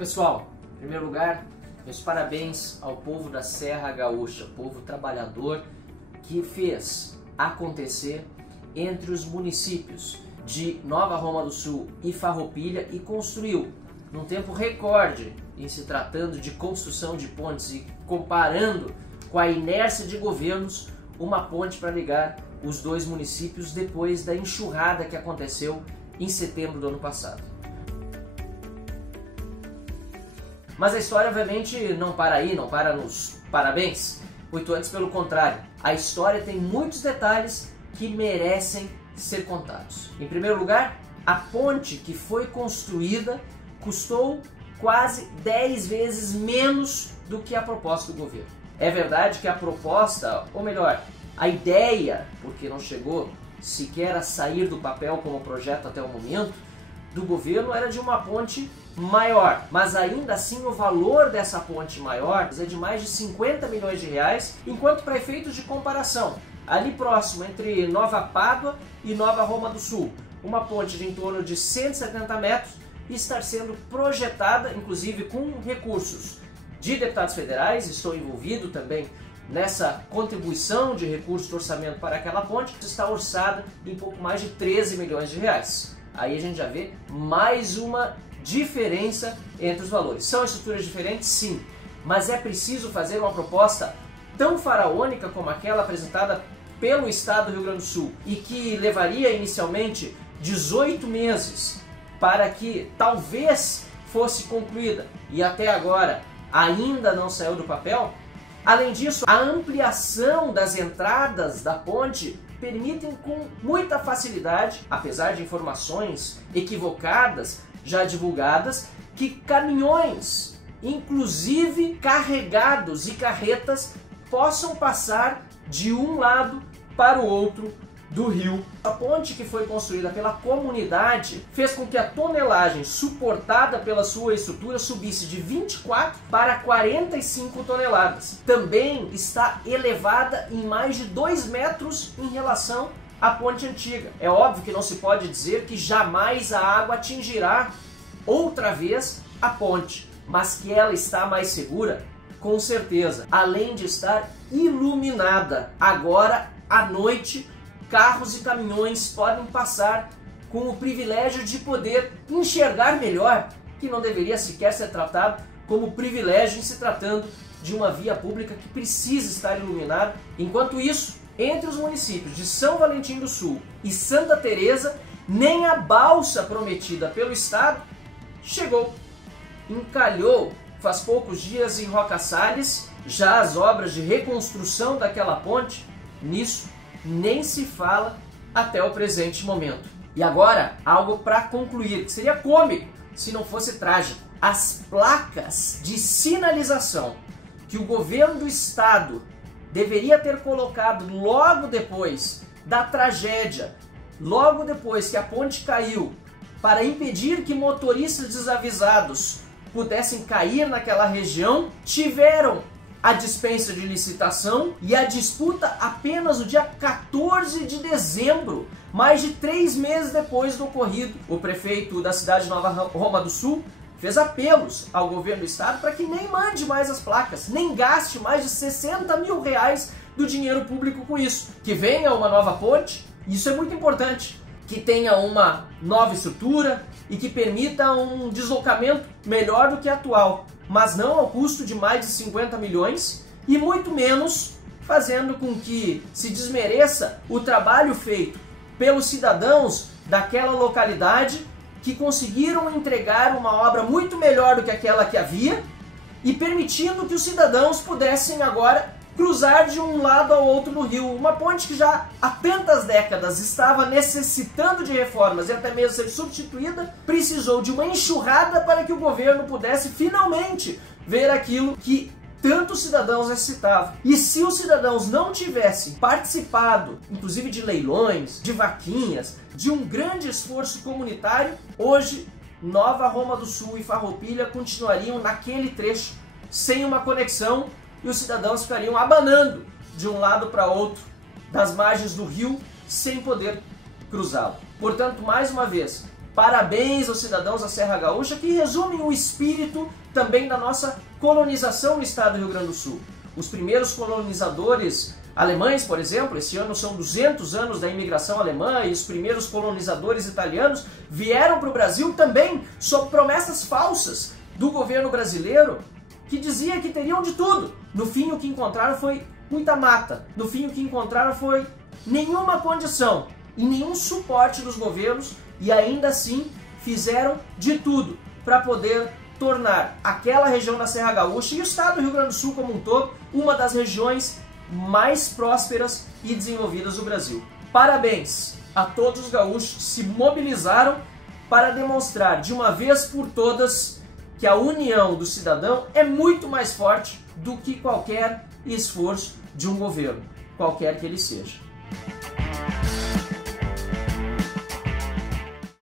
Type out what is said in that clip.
Pessoal, em primeiro lugar, meus parabéns ao povo da Serra Gaúcha, povo trabalhador que fez acontecer entre os municípios de Nova Roma do Sul e Farroupilha e construiu, num tempo recorde, em se tratando de construção de pontes e comparando com a inércia de governos, uma ponte para ligar os dois municípios depois da enxurrada que aconteceu em setembro do ano passado. Mas a história obviamente não para aí, não para nos parabéns, muito antes pelo contrário. A história tem muitos detalhes que merecem ser contados. Em primeiro lugar, a ponte que foi construída custou quase 10 vezes menos do que a proposta do governo. É verdade que a proposta, ou melhor, a ideia, porque não chegou sequer a sair do papel como projeto até o momento, do governo era de uma ponte maior, mas ainda assim o valor dessa ponte maior é de mais de 50 milhões de reais, enquanto para efeitos de comparação, ali próximo entre Nova Pádua e Nova Roma do Sul, uma ponte de em torno de 170 metros está sendo projetada, inclusive com recursos de deputados federais, estou envolvido também nessa contribuição de recursos do orçamento para aquela ponte, está orçada em pouco mais de 13 milhões de reais. Aí a gente já vê mais uma diferença entre os valores. São estruturas diferentes? Sim, mas é preciso fazer uma proposta tão faraônica como aquela apresentada pelo Estado do Rio Grande do Sul e que levaria inicialmente 18 meses para que talvez fosse concluída e até agora ainda não saiu do papel. Além disso, a ampliação das entradas da ponte permitem com muita facilidade, apesar de informações equivocadas já divulgadas, que caminhões, inclusive carregados e carretas, possam passar de um lado para o outro do rio. A ponte que foi construída pela comunidade fez com que a tonelagem suportada pela sua estrutura subisse de 24 para 45 toneladas. Também está elevada em mais de 2 metros em relação à ponte antiga. É óbvio que não se pode dizer que jamais a água atingirá outra vez a ponte, mas que ela está mais segura, com certeza. Além de estar iluminada, agora à noite carros e caminhões podem passar com o privilégio de poder enxergar melhor, que não deveria sequer ser tratado como privilégio em se tratando de uma via pública que precisa estar iluminada. Enquanto isso, entre os municípios de São Valentim do Sul e Santa Teresa, nem a balsa prometida pelo Estado chegou. Encalhou faz poucos dias em Roca Salles já as obras de reconstrução daquela ponte. Nisso nem se fala até o presente momento. E agora, algo para concluir, que seria cômico se não fosse trágico. As placas de sinalização que o governo do estado deveria ter colocado logo depois da tragédia, logo depois que a ponte caiu, para impedir que motoristas desavisados pudessem cair naquela região, tiveram a dispensa de licitação e a disputa apenas no dia 14 de dezembro, mais de 3 meses depois do ocorrido. O prefeito da cidade de Nova Roma do Sul fez apelos ao governo do estado para que nem mande mais as placas, nem gaste mais de 60 mil reais do dinheiro público com isso. Que venha uma nova ponte, isso é muito importante, que tenha uma nova estrutura e que permita um deslocamento melhor do que atual, mas não ao custo de mais de 50 milhões e muito menos fazendo com que se desmereça o trabalho feito pelos cidadãos daquela localidade que conseguiram entregar uma obra muito melhor do que aquela que havia e permitindo que os cidadãos pudessem agora cruzar de um lado ao outro do rio. Uma ponte que já há tantas décadas estava necessitando de reformas e até mesmo ser substituída, precisou de uma enxurrada para que o governo pudesse finalmente ver aquilo que tantos cidadãos necessitavam. E se os cidadãos não tivessem participado, inclusive de leilões, de vaquinhas, de um grande esforço comunitário, hoje Nova Roma do Sul e Farroupilha continuariam naquele trecho sem uma conexão e os cidadãos ficariam abanando de um lado para outro das margens do rio sem poder cruzá-lo. Portanto, mais uma vez, Parabéns aos cidadãos da Serra Gaúcha que resumem o espírito também da nossa colonização no estado do Rio Grande do Sul. Os primeiros colonizadores alemães, por exemplo, esse ano são 200 anos da imigração alemã, e os primeiros colonizadores italianos vieram para o Brasil também sob promessas falsas do governo brasileiro, que dizia que teriam de tudo. No fim, o que encontraram foi muita mata. No fim, o que encontraram foi nenhuma condição e nenhum suporte dos governos, e ainda assim fizeram de tudo para poder tornar aquela região da Serra Gaúcha e o estado do Rio Grande do Sul como um todo uma das regiões mais prósperas e desenvolvidas do Brasil. Parabéns a todos os gaúchos que se mobilizaram para demonstrar de uma vez por todas que a união do cidadão é muito mais forte do que qualquer esforço de um governo, qualquer que ele seja.